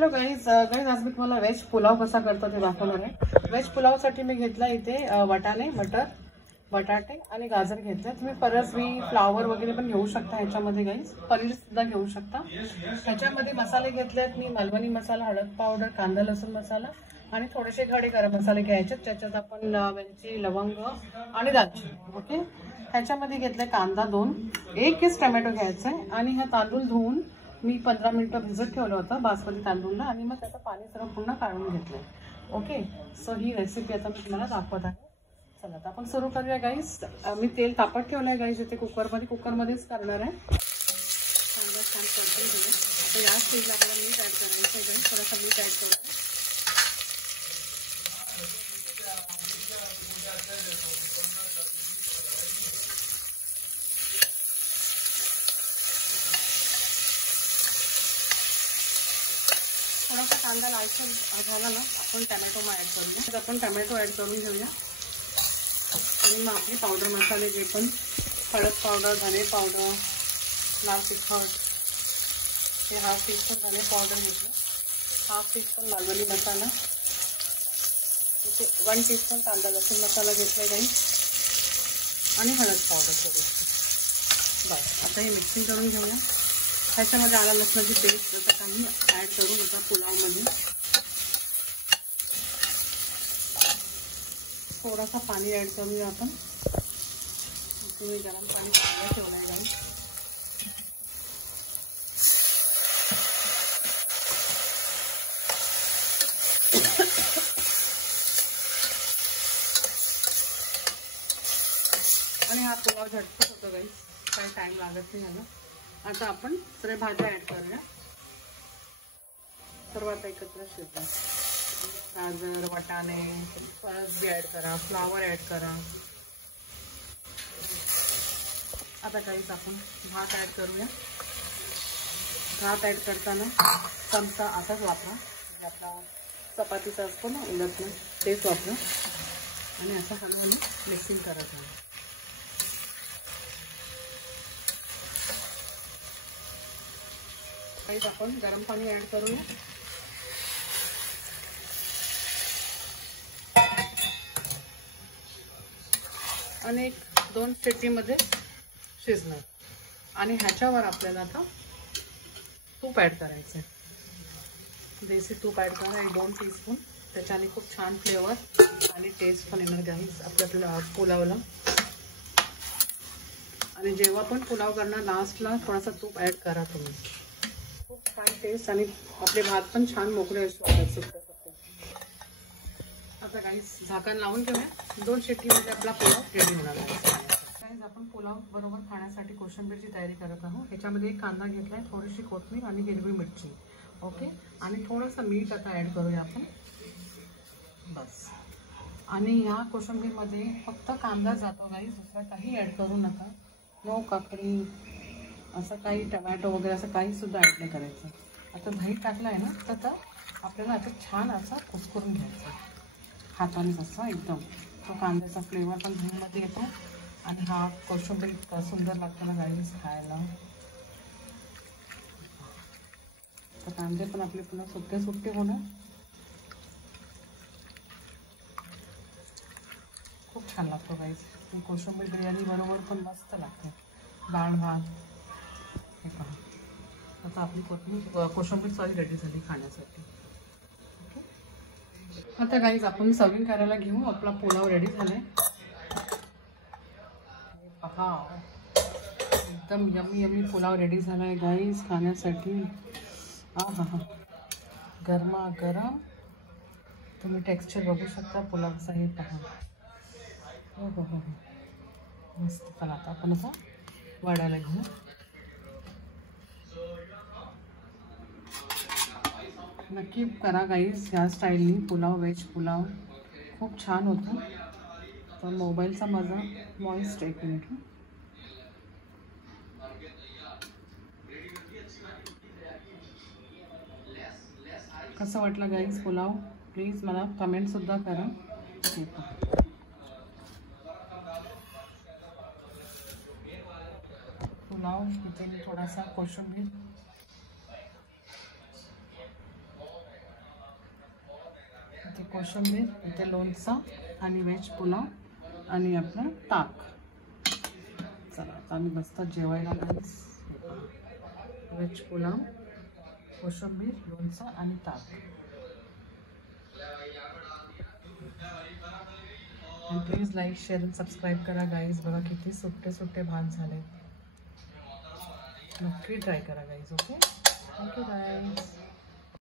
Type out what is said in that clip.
Hello guys, आज मी तुम्हाला व्हेज पुलाव कसा करतो ते दाखवणार आहे. व्हेज पुलावसाठी मी घेतला इथे वाटाणे, मटर, बटाटे आणि गाजर घेतले. तुम्ही परसबी, फ्लावर वगैरे पण घेऊ शकता ह्याच्यामध्ये गाईज. पनीर सुद्धा घेऊ शकता. ह्याच्यामध्ये मसाले घेतले आहेत मी मालवणी मसाला, हळद पावडर, कांदा लसूण मसाला आणि थोडेसे खडे गरम मसाले घ्यायचे. त्याच्यात आपण वेलची, लवंग आणि दालचिनी. ओके, ह्याच्यामध्ये घेतले कांदा 2, 1 किस टोमॅटो घ्यायचा आहे आणि हा तांदूळ धुवून मी 15 मिनिटं भिजत ठेवलं होतं बासमती तांदूळला आणि मग त्याचं पाणी सर्व पूर्ण काढून घेतलंय. ओके, सो ही रेसिपी आता मी तुम्हाला दाखवत आहे. चला आता आपण सुरू करूया गाईज. मी तेल तापत ठेवलं आहे गाईज इथे कुकरमध्येच करणार आहे. कांदा छान परतून घेऊया. आता या स्टेजला आपल्याला मीठ ॲड करायचं आहे गाईज. थोडंसं मीठ ॲड करूया. थोडासा कांदा लालसर झाला ना आपण टमॅटो ॲड करूया. आपण टमॅटो ॲड करून घेऊया आणि मग आपले पावडर मसाले जे पण हळद पावडर, धने पावडर, लाल तिखट हे 1/2 टीस्पून धने पावडर घेतलं, 1/2 टीस्पून मालवणी मसाला, इथे 1 टीस्पून कांदा लसूण मसाला घेतला जाईल आणि हळद पावडर थोडीशी. बस आता हे मिक्सिंग करून घेऊया. ह्याच्यामध्ये आला लसणाची पेस्ट आता काही ॲड करून आता पुलावमध्ये थोडासा पाणी ॲड करूया आपण. तुम्ही गरम पाणी ठेवलं आहे गाईस. आणि हा पुलाव झटपट होतो गाईस, काही टाइम लागत नाही ह्याला. आता आपण सगळे भाज्या ॲड करूया. सर्वात एकत्र शिजवा. गाजर, वाटाणे, परसबी ॲड करा, फ्लावर ॲड करा. आता काहीच आपण भात ॲड करूया. भात ॲड करताना चमचा असाच वापरा, आपला चपातीचा असतो ना उलटणं, तेच वापरा आणि असं हळूहळू मिक्सिंग करत राहा. काहीच आपण गरम पाणी ॲड करूया. आणि 1-2 शिट्टीमध्ये शिजणार. आणि ह्याच्यावर आपल्याला आता तूप ॲड करायचं आहे. देसी तूप ॲड करा 1-2 टीस्पून. त्याच्याने खूप छान फ्लेवर आणि टेस्ट पण येणार गाईस आपल्या पुलावला. आणि जेव्हा पण पुलाव करणार लास्टला थोडासा तूप ॲड करा तुम्ही. खूप छान टेस्ट आणि आपले भात पण छान मोकळे असतात. आता गाईस झाकण लावून घेऊया. 2 शिट्टीमध्ये आपला पुलाव रेडी होणार आहे. गाईस आपण पुलाव बरोबर खाण्यासाठी कोशिंबीरची तयारी करत आहोत. ह्याच्यामध्ये 1 कांदा घेतला आहे, थोडीशी कोथिंबीर आणि हिरवी मिरची. ओके, आणि थोडंसं मीठ आता ॲड करूया आपण. बस. आणि ह्या कोशिंबीरमध्ये फक्त कांदा जातो गाईस, दुसरं काही ॲड करू नका. नो काकडी, असं काही टमॅटो वगैरे असं काही सुद्धा ॲड नाही करायचं. आता दही टाकलं आहे ना तर आपल्याला आता छान असा कुस्करून घ्यायचा हाताने. असं एकदम तो कांद्याचा फ्लेवर पण दहीमध्ये येतो आणि हा कोशिंबीर इतका सुंदर लागतो ना गाईस खायला. तर कांदे पण आपले पुन्हा सुट्टे होणार. खूप छान लागतो गाईस. कोशिंबीर बिर्याणी बरोबर पण मस्त लागते. डाळ भात हे पहा. आता आपली कोशिंबीर रेडी झाली खाण्यासाठी. आता गाईज आपण सर्विंग करायला घेऊ. आपला पुलाव रेडी झालाय. पहा एकदम यम्मी पुलाव रेडी झालाय गाईज खाण्यासाठी. हा गरमागरम तुम्ही टेक्स्चर बघू शकता पुलावचा. हे पहा. हो मस्त. पण आता आपण असं वाढायला घेऊ. नक्की करा गाईज ह्या स्टाईलनी पुलाव. व्हेज पुलाव खूप छान होतं. तर मोबाईलचा माझा मॉइस्ट 1 मिनिट. कसं वाटलं गाईज पुलाव? प्लीज मला कमेंटसुद्धा करा. पुलाव इथे मी थोडासा कोशिंबीर कोशिंबीर, इथे लोणचं आणि व्हेज पुलाव आणि आपलं ताक. चला आता आम्ही मस्त जेवायला गाईस. व्हेज पुलाव, कोशिंबीर, लोणचं आणि ताक. आणि प्लीज लाईक, शेअर आणि सबस्क्राईब करा गाईज. बघा किती सुट्टे सुट्टे भात झाले. नक्की ट्राय करा गाईज. Okay, thank you guys.